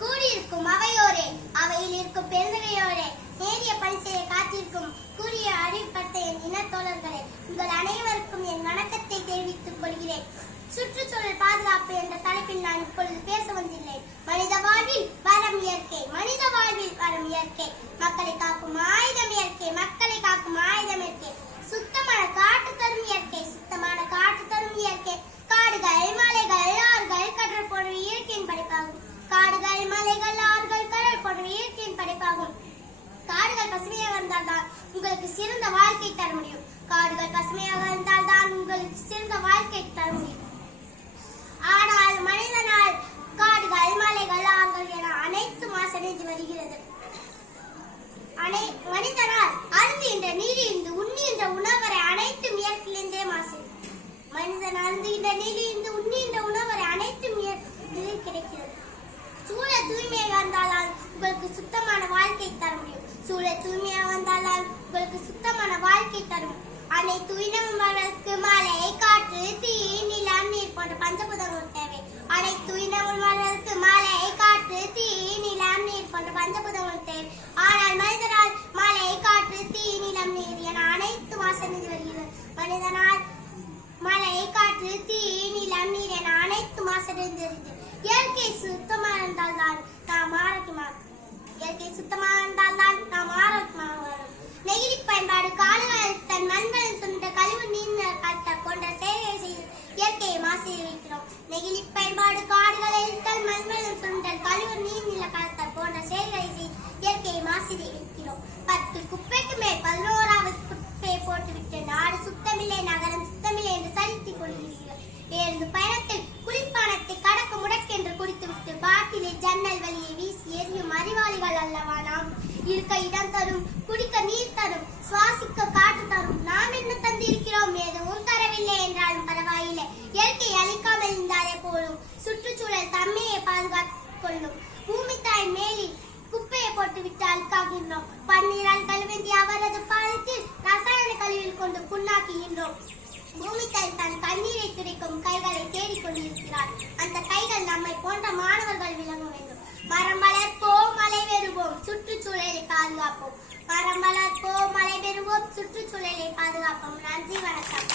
கூடியிருக்கும் அவையோரே, அவையில் இருக்கும் பெருந்தகையோரே, நேரிய பணி செய்ய காத்திருக்கும் கூறிய அறிவிப்பட்ட என் இனத்தோழர்களே, உங்கள் அனைவருக்கும் என் வணக்கத்தை தெரிவித்துக் கொள்கிறேன். சுற்றுச்சூழல் பாதுகாப்பு என்ற தலைப்பில் நான் இப்பொழுது பேச வந்துள்ளேன். மனித வாழ்வில் வரம் இயற்கை, மனித வாழ்வில் வரம் இயற்கை, மக்களை காக்கும் ஆயுதம் இயற்கை, மக்களை காக்கும் ஆயுதம் இயற்கை, சுத்தமான காற்று தரும் இயற்கை, சுத்தமான காற்று தரும் இயற்கை, காடுகள் மலைகள் ஆறுகள் கடல் போன்ற இயற்கையின் படைப்பாகும். காடுகள் மலைகள் ஆறுகள் கடல் போன்ற இயற்கையின் படைப்பாகும். காடுகள் பசுமையாக இருந்தால்தான் உங்களுக்கு சிறந்த வாழ்க்கை தர முடியும். காடுகள் பசுமையாக இருந்தால்தான் உங்களுக்கு சிறந்த வாழ்க்கை தர முடியும். ஆனால் மனிதனால் காடுகள் மலைகள் ஆறுகள் என அனைத்து மாசடைந்து வருகிறது. மனிதனால் அருந்துகின்ற நீரிலிருந்து உண்ணுகின்ற உணவு வரை அனைத்தும் இயற்கையிலிருந்தே மாசு. மனிதன் அருந்துகின்ற நீரிலிருந்து உண்ணுகின்ற உணவு வரை அனைத்தும் இயற்கையிலே கிடைக்கிறது. சூழல் தூய்மையாக இருந்தால் உங்களுக்கு சுத்தமான வாழ்க்கை தர முடியும். சூழல் தூய்மையாக வந்தால் உங்களுக்கு சுத்தமான வாழ்க்கை தரும். அனைத்து உயிரினங்களுக்கு மழை, காற்று, தீ, நிலம், நீர் போன்ற பஞ்சபூதங்கள் தேவை. அனைத்து உயிரினங்களுக்கு மழை, காற்று, தீ, நிலம், நீர் போன்ற பஞ்சபூதங்கள் தேவை. ஆனால் மனிதனால் மழை, காற்று, தீ, நிலம், நீர் என அனைத்து மாசடைந்து வருகிறது. மனிதனால் மழை, காற்று, தீ, நிலம், நீர் என அனைத்து மாசடைந்து வருகிறது. இயற்கை சுத்தமாக இருந்தால்தான் நாம் ஆரோக்கியமாக இயற்கை சுத்தமாக இருந்தால்தான் நாம் ஆரோக்கியமாக வரும். நெகிழி பயன்பாடு, காடுகள் தன் மண்களின் துண்ட கழிவு நீர் கட்ட போன்ற சேவையை செய்து இயற்கையை மாசடைய வைக்கிறோம். நெகிழி பயன்பாடு, காடுகளில் தன் மண்களின் துண்ட கழிவு நீர் கலத்த போன்ற சேவைகளை செய்து இயற்கையை மாசடைய வைக்கிறோம். 10 குப்பைக்கு மேல் 11வது குப்பையை போட்டுவிட்டு நாடு சுத்தமில்லை, நகரம் சுத்தமில்லை என்று சலித்துக் கொள்கிறீர்கள். பேருந்து பயணத்தில் குளிர்பானத்தை கடக்க முடக்கென்று குடித்துவிட்டு பாட்டிலில் ஜன்னல் வழியை வீசி எரியும் அறிவாளிகள் அல்லவா நாம். இருக்க இடம் தரும், குடிக்க நீர் தரும், சுவாசிக்க காற்று தரும். நாம் என்ன தந்திருக்கிறோம்? எதுவும் தரவில்லை என்றாலும் பரவாயில்லை. இயற்கை அழிக்காமல் இருந்தாலே போலும். சுற்றுச்சூழல் தம்மையை பாதுகாத்துக் கொள்ளும். பூமி தாய் மேலில் குப்பையை போட்டுவிட்டு அழுக்காகின்றோம். பன்னீரால் கழுவேந்தி அவரது பாதத்தில் ரசாயன கழிவில் கொண்டு புண்ணாக்குகின்றோம். பூமி தாய் தன் தண்ணீரை துடைக்கும் கைகளை தேடிக்கொண்டிருக்கிறார். அந்த கைகள் நம்மை போன்ற மாணவர்கள் விளங்க வேண்டும். மரம் வளர்ப்போம், மழை பெறுவோம், சுற்றுச்சூழலை பாதுகாப்போம். மரம் வளர்ப்போம், மழை பெறுவோம், சுற்றுச்சூழலை பாதுகாப்போம். நன்றி, வணக்கம்.